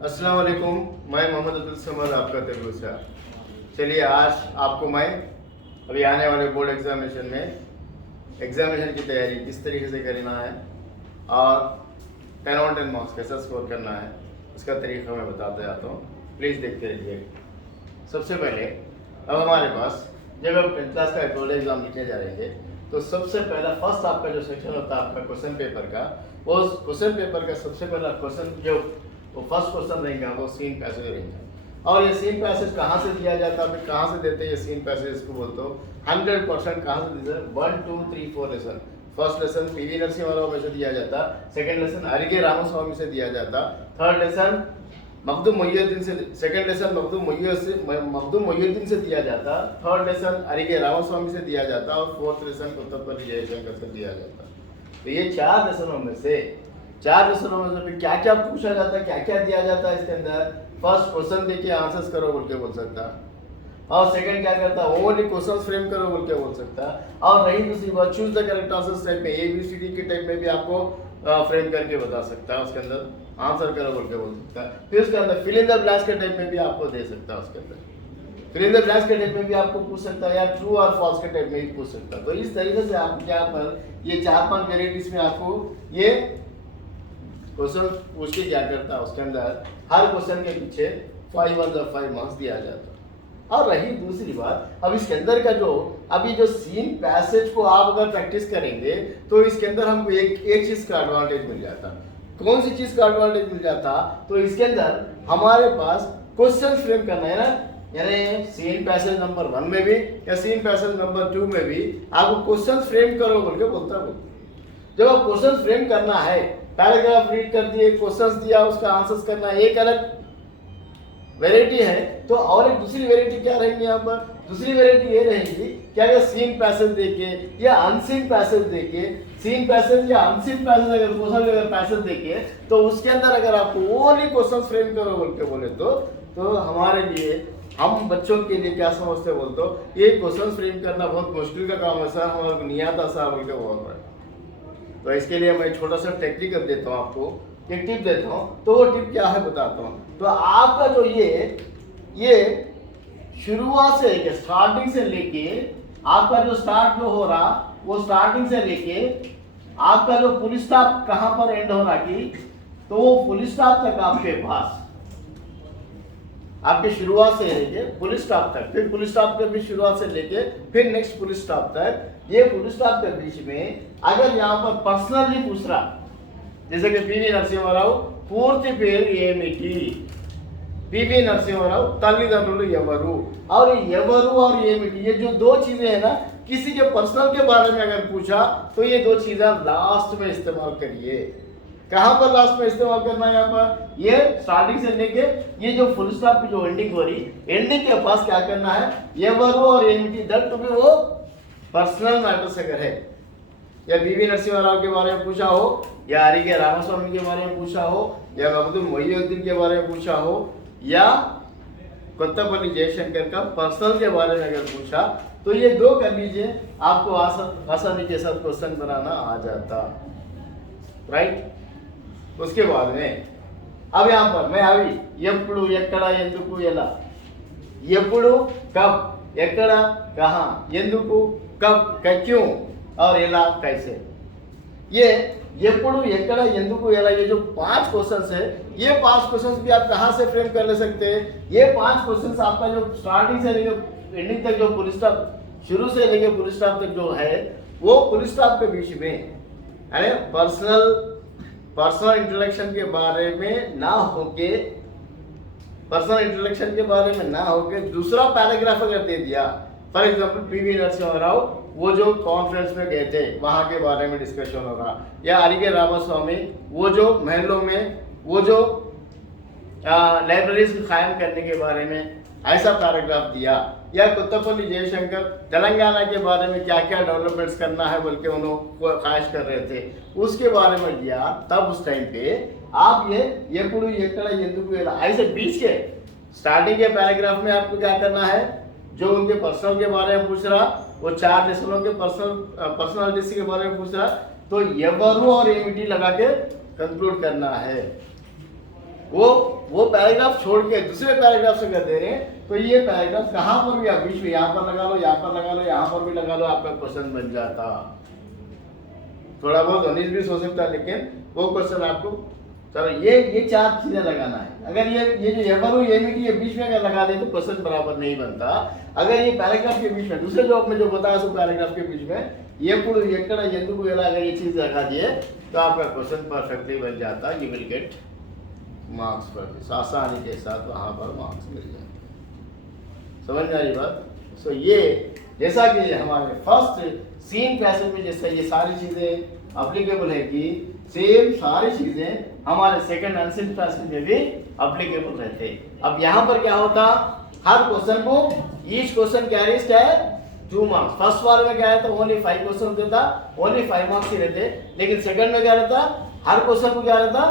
अस्सलाम वालेकुम, मैं मोहम्मद अब्दुल समद आपका तेलुगु से। चलिए आज आपको मैं अभी आने वाले बोर्ड एग्जामिनेशन में एग्जामिनेशन की तैयारी किस तरीके से करना है और 10 on 10 मार्क्स कैसा स्कोर करना है उसका तरीका मैं बताते जाता हूँ। प्लीज़ देखते रहिए। सबसे पहले अब हमारे पास जब हम 10th क्लास का बोर्ड एग्जाम लिखने जा रहे हैं तो सबसे पहला फर्स्ट आपका जो सेक्शन होता है आपका क्वेश्चन पेपर का, वो क्वेश्चन पेपर का सबसे पहला क्वेश्चन जो वो फर्स्ट क्वेश्चन रहेगा वो सीन पैसेज रहेगा। और ये सीन पैसेज कहाँ से दिया जाता है, फिर कहाँ से देते हैं ये सीन पैसेज, इसको बोलते हो 100% कहाँ से देते हैं। 1 2 3 4 lesson. First lesson PV Narasimha Rao में से दिया जाता, सेकंड लेसन अरिगे रामस्वामी से दिया जाता, थर्ड लेसन मखदूम मोहिउद्दीन से, सेकंड लेसन मखदूम मोहिउद्दीन से दिया जाता, थर्ड लेसन अरिगे रामस्वामी से दिया जाता और फोर्थ लेसन कोत्तपल्ली जयशंकर से दिया जाता। तो ये चार लेसनों में से क्या क्या पूछा जाता है, क्या क्या दिया जाता है इसके अंदर। फर्स्ट क्वेश्चन देखिए आंसर्स करो बोल के बोल सकता, और सेकंड क्या करता है ओनली क्वेश्चंस फ्रेम करो बोल के बोल सकता। और रही दूसरी बात choose the correct answers type में ABCD के टाइप में भी आपको फ्रेम करके बता सकता है, उसके अंदर आंसर करो बोल के बोल सकता है। फिर उसके अंदर फिल इन द ब्लैंक्स के टाइप में भी आपको दे सकता है, उसके अंदर फिल इन द ब्लैंक्स के टाइप में भी आपको पूछ सकता है या ट्रू और फॉल्स के टाइप में भी पूछ सकता है। तो इस तरीके से आप यहाँ पर ये 4-5 वेराइटीज में आपको ये क्वेश्चन पूछ के क्या करता है, उसके अंदर हर क्वेश्चन के पीछे 5 on the 5 मार्क्स दिया जाता है। और रही दूसरी बात, अब इसके अंदर का जो अभी जो सीन पैसेज को आप अगर प्रैक्टिस करेंगे तो इसके अंदर हमको एक चीज का एडवांटेज मिल जाता। कौन सी चीज का एडवांटेज मिल जाता, तो इसके अंदर हमारे पास क्वेश्चन फ्रेम करना है ना, यानी सीन पैसेज नंबर 1 में भी या सीन पैसेज नंबर 2 में भी आपको क्वेश्चन फ्रेम करो बोल के बोलता है। जब आप क्वेश्चन फ्रेम करना है, पैराग्राफ रीड कर दिए, क्वेश्चंस दिया, उसका आंसर्स करना, एक अलग वेराइटी है। तो और एक दूसरी वेराइटी क्या रहेगी यहाँ पर, दूसरी वेराइटी ये रहेगी क्या अगर सीन पैसेज देके या अनसीन पैसेज देके, सीन पैसेज या अनसीन पैसेज अगर क्वेश्चन अगर पैसेज देके तो उसके अंदर अगर आपको ओनली क्वेश्चन फ्रेम करो बोल के बोले तो हमारे लिए, हम बच्चों के लिए क्या समझते बोल तो ये क्वेश्चन फ्रेम करना बहुत मुश्किल का काम है सर, हमारे को नहीं आता सर बोल के बोल रहा है। तो इसके लिए मैं छोटा सा टेक्निक देता हूँ आपको, एक टिप देता हूँ। तो वो टिप क्या है बताता हूँ। तो आपका जो ये शुरुआत से स्टार्टिंग से लेके आपका जो स्टार्ट जो हो रहा वो स्टार्टिंग से लेके आपका जो फुल स्टॉप कहाँ पर एंड हो रहा की, तो वो फुल स्टॉप तक आपके पास आपके शुरुआत से लेके फुल स्टॉप तक, फिर फुल स्टॉप के भी शुरुआत से लेके फिर नेक्स्ट फुल स्टॉप तक, ये फुल स्टॉप के बीच में अगर यहाँ पर पर्सनली पूछ रहा, जैसे कि पीवी नरसिम्हा राव पूर्ति पेर ఏమిటి, पीवी नरसिम्हा राव तल्लिदंड्रुलु एवरु, और एवरु और ఏమిటి ये जो दो चीजें है ना, किसी के पर्सनल के बारे में अगर पूछा तो ये दो चीजें लास्ट में इस्तेमाल करिए। कहां पर लास्ट में इस्तेमाल करना है, यहाँ पर ये स्टार्टिंग से लेके ये जो फुल स्टॉप की जो एंडिंग हो रही, एंडिंग के पास क्या करना है, एवरु और ఏమిటి दैट टू बी वो पर्सनल मैटर्स अगर है, या बीवी नरसिम्हा राव के बारे में पूछा हो, या अरिगे रामस्वामी के बारे में पूछा हो, या मखदूम मोहिउद्दीन के बारे में पूछा हो, या कोत्तपल्ली जयशंकर का पर्सनल के बारे में अगर पूछा, तो ये दो कर लीजिए, आपको आसानी के साथ क्वेश्चन बनाना आ जाता, राइट। उसके बाद में अब यहाँ पर मैं अभी ఎప్పుడు ఎక్కడ ఎందుకు ఎలా, ఎప్పుడు कब, ఎక్కడ कहाँ, ఎందుకు कब क्यों और ఎలా कैसे, ये ఎప్పుడు ఎక్కడ ఎందుకు ఎలా, ये जो 5 क्वेश्चंस है, ये 5 क्वेश्चंस भी आप कहाँ से फ्रेम कर ले सकते हैं। ये 5 क्वेश्चंस आपका जो स्टार्टिंग से लेकर एंडिंग तक जो फुल स्टॉप, शुरू से लेकर फुल स्टॉप तक जो है, वो फुल स्टॉप के बीच में यानी पर्सनल इंट्रोडक्शन के बारे में ना होके, पर्सनल इंट्रोडक्शन के बारे में ना होके दूसरा पैराग्राफ अगर दे दिया, for example PV Narasimha Rao वो जो कॉन्फ्रेंस में गए थे वहां के बारे में डिस्कशन हो रहा, या अरिगे रामस्वामी वो जो महलों में वो जो लाइब्रेरीज कायम करने के बारे में ऐसा पैराग्राफ दिया, या कोत्तपल्ली जयशंकर तेलंगाना के बारे में क्या क्या डेवलपमेंट्स करना है बोल के उन्होंने ख्वाहिश कर रहे थे, उसके बारे में दिया, तब उस टाइम पे आप ये ఎప్పుడు ఎక్కడ ఎందుకు ఎలా ऐसे बीच के स्टार्टिंग के पैराग्राफ में आपको क्या करना है, जो उनके पर्सनल के बारे में पूछ रहा, वो 4 लेसनों के पर्सनालिटी के बारे में पूछ रहा, तो एवरू और ఏమిటి लगा के कंक्लूड करना है। वो वो पैराग्राफ छोड़ के दूसरे पैराग्राफ से कर दे रहे हैं तो ये पैराग्राफ कहाँ पर भी आप बीच में यहाँ पर लगा लो, यहाँ पर लगा लो, यहाँ पर भी लगा लो, आपका क्वेश्चन बन जाता। थोड़ा बहुत 19-20 हो सकता है, लेकिन वो क्वेश्चन आपको, चलो ये 4 चीजें लगाना है। अगर ये जो एवर ये में ये बीच में अगर लगा दे तो क्वेश्चन बराबर नहीं बनता। अगर ये पैराग्राफ के बीच में दूसरे जॉब में जो बताया सो पैराग्राफ के बीच में ఎప్పుడు ఎక్కడ ఎందుకు ఎలా अगर ये चीज लगा दिए तो आपका क्वेश्चन परफेक्टली बन जाता। यू विल गेट मार्क्स पर दिस, आसानी के साथ वहां पर मार्क्स मिल जाए। समझ में आ रही बात? सो ये जैसा कि हमारे फर्स्ट सीन पैसेज में जैसा ये सारी चीजें अप्लीकेबल है कि सेम सारी चीजें हमारे सेकंड अनसीन पैसेज में भी अप्लीकेबल रहते। अब यहाँ पर क्या होता, हर क्वेश्चन को ईच क्वेश्चन कैरीज है 2 मार्क्स। फर्स्ट वाले में क्या है तो ओनली 5 क्वेश्चन देता, ओनली 5 मार्क्स ही रहते। लेकिन सेकंड में क्या रहता, हर क्वेश्चन को क्या रहता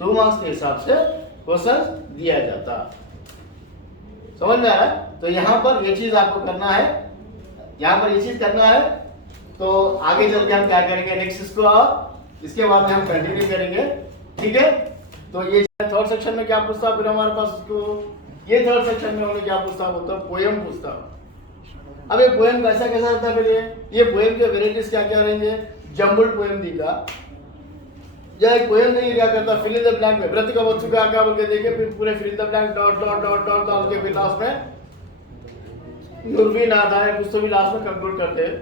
2 मार्क्स के हिसाब से क्वेश्चन दिया जाता। समझ में आ रहा है? तो यहाँ पर ये चीज आपको करना है, यहाँ पर ये चीज करना है। तो आगे चल के हम क्या करेंगे नेक्स्ट इसको, और इसके बाद में हम कंटिन्यू करेंगे। ठीक है, तो ये थर्ड सेक्शन में क्या पूछता फिर हमारे पास इसको, ये थर्ड सेक्शन में उन्हें क्या पूछता होता, पोयम पूछता। अब ये पोएम कैसा कैसा रहता है? फिर ये पोएम के वेराइटीज क्या क्या रहेंगे? जम्बल्ड पोएम दिखा, या एक पोएम नहीं क्या करता फिल इन द ब्लैंक में व्रत का वस्तु का क्या बोल के देखे, फिर पूरे fill in the blank dot dot dot dot डाल के फिर लास्ट में नुरवी ना आता है कुछ तो भी लास्ट में कंक्लूड करते हैं।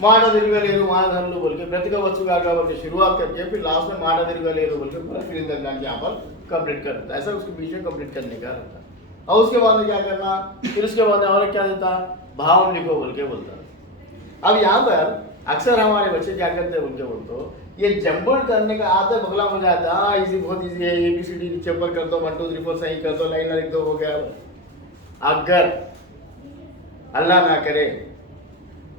माटा दीर्घ लेरू माटा धरलू बोल के व्रत का वस्तु का क्या बोल के शुरुआत करके फिर लास्ट में माटा दीर्घ लेरू बोल के पूरा फिल इन द ब्लैंक यहाँ पर कंप्लीट कर देता है। ऐसा उसके बीच में कंप्लीट करने का रहता है। और उसके बाद में क्या करना, फिर उसके बाद में और क्या देता, भाव लिखो बोल के बोलता। अब यहाँ पर अक्सर हमारे बच्चे क्या करते हैं बोल के बोलते, ये जम्बल्ड करने का आदत बगला हो जाता है। हाँ इजी, बहुत इजी है, ABCD नीचे ऊपर कर दो, 1 2 3 4 सही कर दो, लाइन लिख दो, हो गया। अगर अल्लाह ना करे,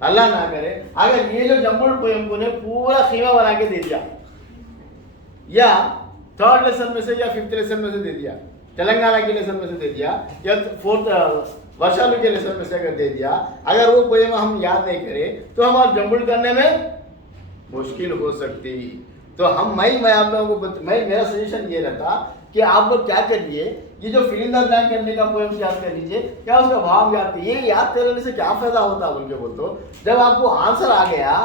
अल्लाह ना करे, अगर ये जो जम्बल्ड पोएम को ने पूरा खीमा बना के दे दिया, या थर्ड लेसन में से या 5th लेसन में से दे दिया, तेलंगाना के लेसन में से दे दिया, या 4th वर्षालु के लेसन में से अगर दे दिया, अगर वो पोएम हम याद नहीं करें तो हमारे जम्बल्ड करने में मुश्किल हो सकती। तो मैं आप लोगों को मेरा सजेशन ये रहता कि आप लोग क्या करिए, ये जो फिल इन द ब्लैंक करने का पोएम याद कर लीजिए, क्या उसका भाव याद कीजिए। ये याद करने से क्या फायदा होता बोल के बोल दो, जब आपको आंसर आ गया,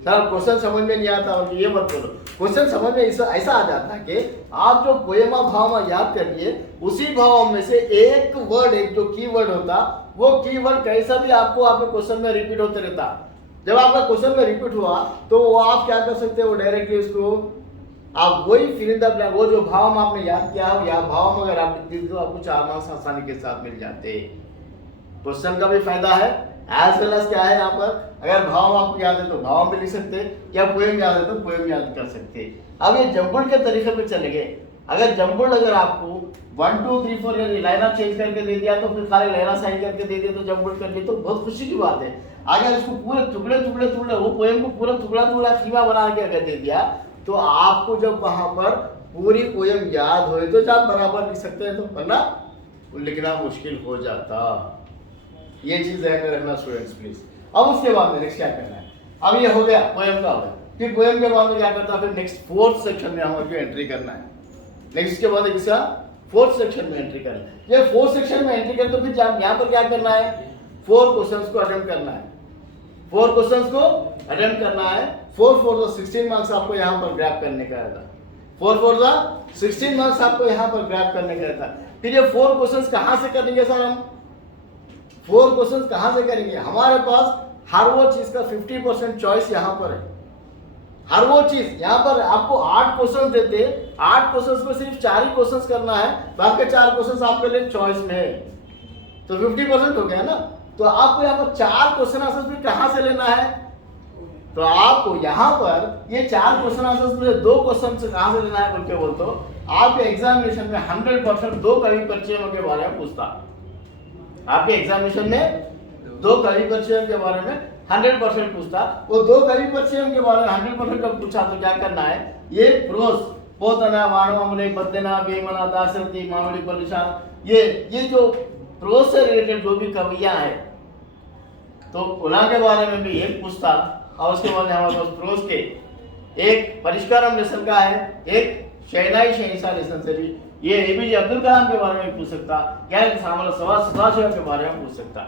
सर क्वेश्चन समझ में नहीं आता और ये मत बोलो, क्वेश्चन समझ में ऐसा आ जाता है कि आप जो पोएमा भाव याद करिए, उसी भाव में से एक वर्ड, एक जो की वर्ड होता, वो की वर्ड कैसा भी आपको आपके क्वेश्चन में रिपीट होते रहता। जब आपका क्वेश्चन में रिपीट हुआ तो वो आप क्या कर सकते हो, डायरेक्टली उसको आप वही फिल इन द ब्लैंक, वो जो भाव आपने याद किया हो या भाव अगर आप लिख दो, आपको 4 मार्क्स आसानी के साथ मिल जाते। क्वेश्चन का भी फायदा है, एज वेल एज क्या है यहाँ पर, अगर भाव आपको याद है तो भाव भी लिख सकते, या पोएम याद है तो पोएम याद कर सकते। अब ये जम्बल्ड के तरीके पे चले गए। अगर जम्बल्ड अगर आपको 1 2 3 4 लाइनअप चेंज करके दे दिया तो फिर खाली लाइनअप साइन करके दे दिया तो जम्बल्ड कर ली तो बहुत खुशी की बात है। अगर इसको पूरे टुकड़े टुकड़े टुकड़े वो पोएम को पूरा टुकड़ा टुकड़ा खीमा बना के अगर दे दिया तो आपको जब वहां पर पूरी पोएम याद हो तो आप बराबर लिख सकते हैं, तो वरना लिखना मुश्किल हो जाता। ये चीज ध्यान में रखना स्टूडेंट्स प्लीज। अब उसके बाद में नेक्स्ट क्या करना है, अब ये हो गया पोएम का हो गया, फिर पोएम के बाद में क्या करता है, फिर नेक्स्ट 4th सेक्शन में हमारे एंट्री करना है। नेक्स्ट के बाद किसका 4th सेक्शन में एंट्री करना है। ये 4th सेक्शन में एंट्री करें तो फिर यहाँ पर क्या करना है, 4 क्वेश्चंस को अटेम्प्ट करना है। 4 क्वेश्चंस को अटेम्प्ट करना है। 4 4 16 मार्क्स आपको यहाँ पर ग्रैब करने का रहता। 4 4 16 मार्क्स आपको यहाँ पर ग्रैब करने का रहता। फिर ये 4 क्वेश्चंस कहाँ से करेंगे सर हम, 4 क्वेश्चंस कहाँ से करेंगे, हमारे पास हर वो चीज का 50% चॉइस यहाँ पर है। हर वो चीज यहाँ पर आपको 8 क्वेश्चन देते, 8 क्वेश्चंस में सिर्फ 4 ही क्वेश्चंस करना है, बाकी 4 क्वेश्चंस आपके लिए चॉइस में है, तो 50% हो गया ना। तो आपको यहाँ पर 4 क्वेश्चन आंसर्स भी कहाँ से लेना है, तो आपको यहाँ पर ये 4 क्वेश्चन आंसर्स में 2 क्वेश्चन से कहाँ से लेना है बोल के बोल तो आपके एग्जामिनेशन में 100% 2 कवि परिचयों के बारे में पूछता। आपके एग्जामिनेशन में 2 कवि परिचयों के बारे में 100% पूछता। वो 2 कवि परिचयों के बारे में 100% जब पूछा तो क्या करना है, ये प्रोस पोतना वाणवमले बद्दना बेमना दासरथी मामूली परेशान, ये जो प्रोस से रिलेटेड जो भी कवियां हैं तो उन्हें के बारे में भी ये पूछता। और उसके बाद हमारे पास प्रोस के एक परिष्कारम लेसन का है, एक शहनाई शहंशाह लेसन से भी ये एपीजे अब्दुल कलाम के बारे में पूछ सकता, क्या सामने सदाशिव के बारे में पूछ सकता।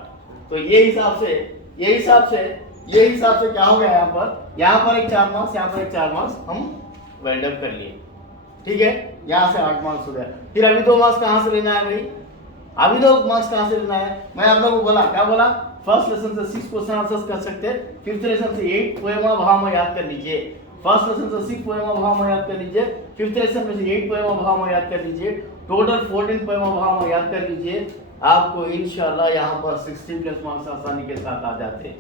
तो ये हिसाब से क्या हो गया, यहाँ पर एक 4 मार्क्स, यहाँ पर एक 4 मार्क्स हम वेल्डअप कर लिए। ठीक है, यहाँ से 8 मार्क्स हो गया। फिर अभी 2 मार्क्स कहाँ से लेना है भाई, अभी 2 मार्क्स कहाँ से लेना है। मैं आप लोगों को बोला, क्या बोला, फर्स्ट लेसन से 6 क्वेश्चन आंसर्स कर सकते हैं, फिफ्थ लेसन से 8 पोएमा भाव में याद कर लीजिए। फर्स्ट लेसन से 6 पोएमा भाव में याद कर लीजिए, फिफ्थ लेसन में से 8 पोएमा भाव में याद कर लीजिए, टोटल 14 पोएमा भाव में याद कर लीजिए। आपको इंशाल्लाह यहाँ पर 60+ मार्क्स आसानी के साथ आ जाते हैं।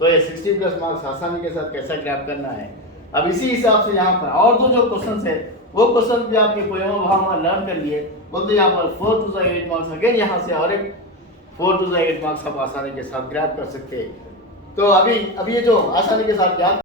तो ये 60+ मार्क्स आसानी के साथ कैसा ग्रैब करना है, अब इसी हिसाब से यहाँ पर और जो क्वेश्चन है वो क्वेश्चन भी आपके पोएमा भाव में लर्न कर लिए। बोलते यहाँ पर 4 to the 8 मार्क्स, अगेन यहाँ से और एक 4 to the 8 मार्क्स आप आसानी के साथ ग्रैब कर सकते हैं। तो अभी ये जो आसानी के साथ ग्रैब